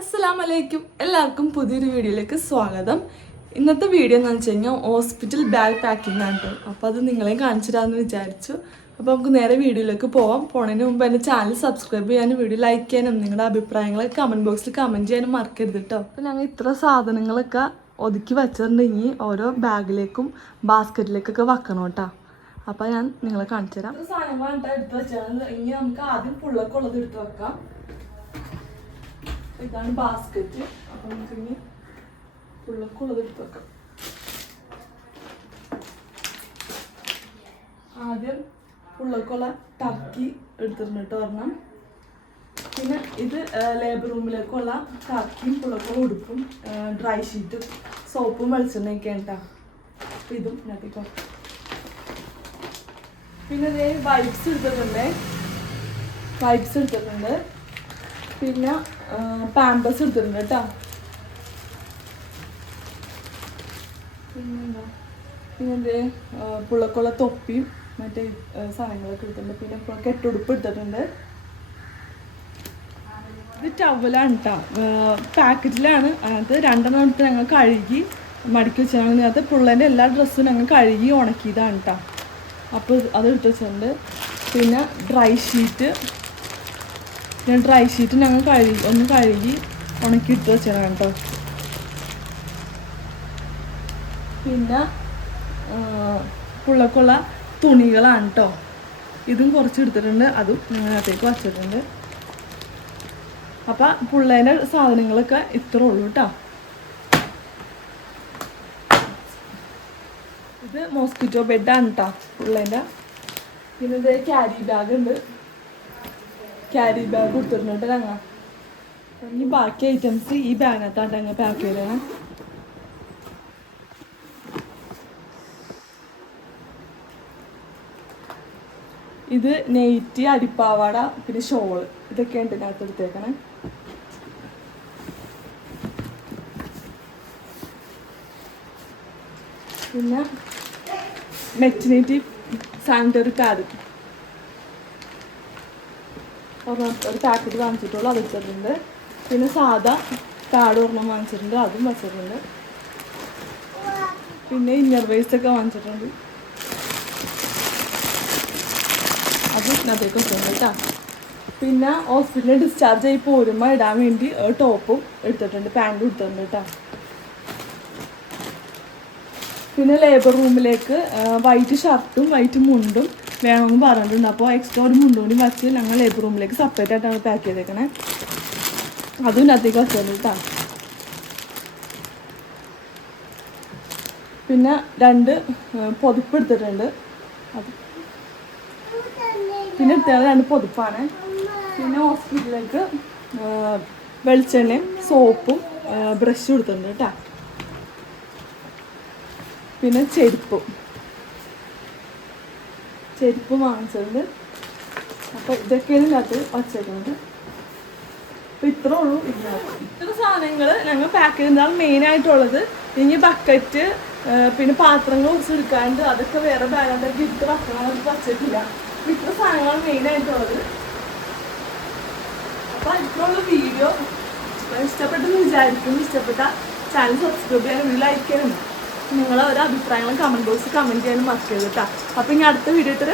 അസ്സലാമലൈക്കും എല്ലാവർക്കും പുതിയൊരു വീഡിയോയിലേക്ക് സ്വാഗതം. ഇന്നത്തെ വീഡിയോ എന്ന് വെച്ച് കഴിഞ്ഞാൽ ഹോസ്പിറ്റൽ ബാഗ് പാക്കിംഗ് ആണ് കേട്ടോ. അപ്പോൾ അത് നിങ്ങളെ കാണിച്ചു തരാമെന്ന് വിചാരിച്ചു. അപ്പോൾ നമുക്ക് നേരെ വീഡിയോയിലേക്ക് പോവാം. പോണതിന് മുമ്പ് എൻ്റെ ചാനൽ സബ്സ്ക്രൈബ് ചെയ്യാനും വീഡിയോ ലൈക്ക് ചെയ്യാനും നിങ്ങളുടെ അഭിപ്രായങ്ങൾ കമൻറ്റ് ബോക്സിൽ കമൻറ്റ് ചെയ്യാനും മറക്കരുത് കേട്ടോ. അപ്പോൾ ഞങ്ങൾ ഇത്ര സാധനങ്ങളൊക്കെ ഒതുക്കി വെച്ചിട്ടുണ്ടെങ്കിൽ ഓരോ ബാഗിലേക്കും ബാസ്ക്കറ്റിലേക്കൊക്കെ വെക്കണം കേട്ടോ. അപ്പോൾ ഞാൻ നിങ്ങളെ കാണിച്ചു തരാം. സാധനങ്ങളാണ് എടുത്ത് വെച്ചാൽ ഇനി നമുക്ക് ആദ്യം പുള്ളൊക്കെ ഉള്ളത് എടുത്ത് വെക്കാം. ഇതാണ് ബാസ്ക്കറ്റ്. അപ്പം നമുക്ക് ഇനി പുള്ളക്കുള്ളത് എടുത്ത് വെക്കാം. ആദ്യം പുള്ളക്കുള്ള ടർക്കി എടുത്തിട്ടുണ്ട് കേട്ടോ ഒരെണ്ണം. പിന്നെ ഇത് ലേബർ റൂമിലേക്കുള്ള ടർക്കിയും പുള്ളക്കുള്ള ഉടുപ്പും ഡ്രൈ ഷീറ്റും സോപ്പും വെളിച്ചെണ്ണയൊക്കെയാണ് കേട്ടോ. അപ്പം ഇതും ഇതിനകത്തേക്കോ. പിന്നെ ഇതേ വൈപ്സ് എടുത്തിട്ടുണ്ട്. പിന്നെ പാമ്പേഴ്സ് എടുത്തിട്ടുണ്ട് കേട്ടോ. പിന്നെ പുള്ളക്കുള്ള തൊപ്പിയും മറ്റേ സാധനങ്ങളൊക്കെ എടുത്തിട്ടുണ്ട്. പിന്നെ കെട്ടുടുപ്പ് എടുത്തിട്ടുണ്ട്. ഇത് ടവലാണ് കേട്ടോ, പാക്കറ്റിലാണ്. അത് രണ്ടെണ്ണം എടുത്ത് ഞങ്ങൾ കഴുകി മടക്കി വെച്ചാണ്. അതിനകത്ത് പുള്ളേൻ്റെ എല്ലാ ഡ്രസ്സും ഞങ്ങൾ കഴുകി ഉണക്കിയതാണ് കേട്ടോ. അപ്പോൾ അത് എടുത്ത് വെച്ചിട്ടുണ്ട്. പിന്നെ ഡ്രൈ ഷീറ്റ് ഞങ്ങൾ കഴുകി ഉണക്കിയിട്ട് വെച്ചതാണ് കേട്ടോ. പിന്നെ പുള്ളക്കുള്ള തുണികളാണ് കേട്ടോ. ഇതും കുറച്ച് എടുത്തിട്ടുണ്ട്. അതും ഞങ്ങളകത്തേക്ക് വച്ചിട്ടുണ്ട്. അപ്പം പുള്ളേൻ്റെ സാധനങ്ങളൊക്കെ ഇത്രേ ഉള്ളൂ കേട്ടോ. ഇത് മോസ്കിറ്റോ ബെഡാണ് കേട്ടോ പുള്ളേൻ്റെ. പിന്നെ ഇത് ക്യാരി ബാഗ് ഉണ്ട്. ക്യാരി ബാഗ് കൊടുത്തിട്ടുണ്ട് ഞങ്ങൾ. ഇനി ബാക്കി ഐറ്റംസ് ഈ ബാഗിനകത്താണ് ഞങ്ങൾ പാക്ക് ചെയ്തതാണ്. ഇത് നെയ്റ്റി, അടിപ്പാവാട, പിന്നെ ഷോള്, ഇതൊക്കെ ഉണ്ട് ഇതിനകത്ത് എടുത്തേക്കണേ. പിന്നെ മെറ്റിനിറ്റി സാനിറ്ററി പാഡ് ഒരു പാക്കറ്റ് വാങ്ങിച്ചിട്ടുള്ളൂ, അത് വെച്ചിട്ടുണ്ട്. പിന്നെ സാധാ പാഡ് ഒരെണ്ണം വാങ്ങിച്ചിട്ടുണ്ട്, അതും വെച്ചിട്ടുണ്ട്. പിന്നെ ഇന്നർ വേസ്റ്റൊക്കെ വാങ്ങിച്ചിട്ടുണ്ട്, അതും ഇതിനകത്തേക്ക് വെച്ചിട്ടുണ്ട് കേട്ടോ. പിന്നെ ഹോസ്പിറ്റലിൽ ഡിസ്ചാർജ് ആയി പോരുമ്പോൾ ഇടാൻ വേണ്ടി ടോപ്പും എടുത്തിട്ടുണ്ട്, പാൻറ്റും എടുത്തിട്ടുണ്ട് കേട്ടോ. പിന്നെ ലേബർ റൂമിലേക്ക് വൈറ്റ് ഷർട്ടും വൈറ്റ് മുണ്ടും വേണമെന്ന് പറഞ്ഞിട്ടുണ്ട്. അപ്പോൾ എക്സ്ട്രാ ഒരു മുണ്ടും കൂടി വച്ച് ഞങ്ങൾ ലേബർ റൂമിലേക്ക് സെപ്പറേറ്റ് ആയിട്ടാണ് പാക്ക് ചെയ്തേക്കണേ. അതും ഇതിനകത്തേക്ക് വെച്ചിട്ടുണ്ട് കേട്ടോ. പിന്നെ 2 പൊതുപ്പ് എടുത്തിട്ടുണ്ട്. അത് പിന്നെ എടുത്തത് 2 പൊതുപ്പാണ്. പിന്നെ ഹോസ്പിറ്റലിലേക്ക് വെളിച്ചെണ്ണയും സോപ്പും ബ്രഷും എടുത്തിട്ടുണ്ട് കേട്ടോ. പിന്നെ ചെരുപ്പ് വാങ്ങിച്ചിട്ടുണ്ട്. അപ്പോൾ ഇതൊക്കെയാണ് ഇതിനകത്ത് വച്ചേക്കുന്നത്. അപ്പോൾ ഇത്രേ ഉള്ളൂ ഇതിനകത്ത്. ഇത്ര സാധനങ്ങൾ ഞങ്ങൾ പാക്ക് ചെയ്യുന്നതാണ് മെയിനായിട്ടുള്ളത്. ഇനി ബക്കറ്റ് പിന്നെ പാത്രങ്ങൾ കുറച്ച് എടുക്കാണ്ട് അതൊക്കെ വേറെ ബാഗാണ്ട് ഗിഫ്റ്റ് വസ്ത്രങ്ങളൊക്കെ വച്ചിട്ടില്ല. ഇത്ര സാധനങ്ങളാണ് മെയിനായിട്ടുള്ളത്. അപ്പോൾ ഇത്രയുള്ള വീഡിയോ ഇഷ്ടപ്പെട്ടെന്ന് വിചാരിക്കുന്നു. ഇഷ്ടപ്പെട്ട ചാനൽ സബ്സ്ക്രൈബ് ചെയ്യാനും ലൈക്ക് ചെയ്യാനും നിങ്ങളെ ഓരോ അഭിപ്രായങ്ങളും കമൻറ്റ് ബോക്സിൽ കമൻറ്റ് ചെയ്യാനും മറക്കരുത് കേട്ടോ. അപ്പോൾ ഇനി അടുത്ത വീഡിയോ ഇട്ട്